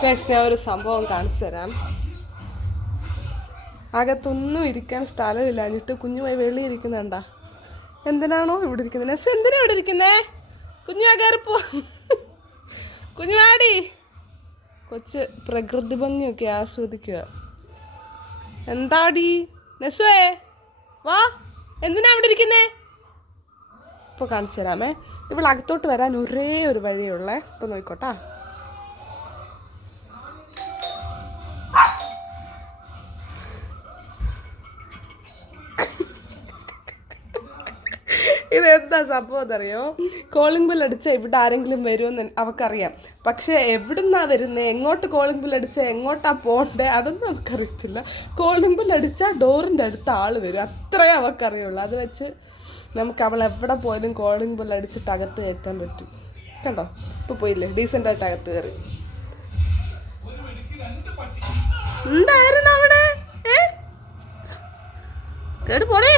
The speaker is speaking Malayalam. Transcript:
ഞാൻ ഒരു സംഭവം കാണിച്ചു തരാം. അകത്തൊന്നും ഇരിക്കാൻ സ്ഥലമില്ലാഞ്ഞിട്ട് കുഞ്ഞുമായി വെള്ളി ഇരിക്കുന്നുണ്ടാ? എന്തിനാണോ ഇവിടെ ഇരിക്കുന്നത് നെസ് എന്തിനാ ഇവിടെ ഇരിക്കുന്നേ? കുഞ്ഞുമാ കയറിപ്പോ കുഞ്ഞുമാടി കൊച്ച് പ്രകൃതി ഭംഗിയൊക്കെ ആസ്വദിക്കുക. എന്താടി? നെസുവേ വാ. എന്തിനാ അവിടെ ഇരിക്കുന്നേ? ഇപ്പൊ കാണിച്ചു തരാമേ. ഇവിടെ അകത്തോട്ട് വരാൻ ഒരേ ഒരു വഴിയുള്ളേ ഇപ്പൊ നോക്കോട്ടാ. ഇത് എന്താ സംഭവം എന്നറിയോ? കോളിംഗ് ബെൽ അടിച്ചാൽ ഇവിടെ ആരെങ്കിലും വരുമെന്ന് അവക്കറിയാം. പക്ഷെ എവിടുന്നാ വരുന്നത് എങ്ങോട്ട് കോളിംഗ് ബെൽ അടിച്ചാൽ എങ്ങോട്ടാ പോണ്ടേ? അതൊന്നും അവക്കറിയത്തില്ല. കോളിംഗ് ബെൽ അടിച്ചാൽ ഡോറിന്റെ അടുത്ത് ആൾ വരും. അത്രയേ അവക്കറിയുള്ളൂ. അത് വെച്ച് നമുക്ക് അവൾ എവിടെ പോയാലും കോളിംഗ് ബെൽ അടിച്ചിട്ട് അകത്ത് കയറ്റാൻ പറ്റും. കണ്ടോ? ഇപ്പോൾ പോയില്ലേ? ഡീസെന്റ് ആയിട്ട് അകത്ത് കയറി. എന്തായിരുന്നു അവിടെ? കേട് പോടേ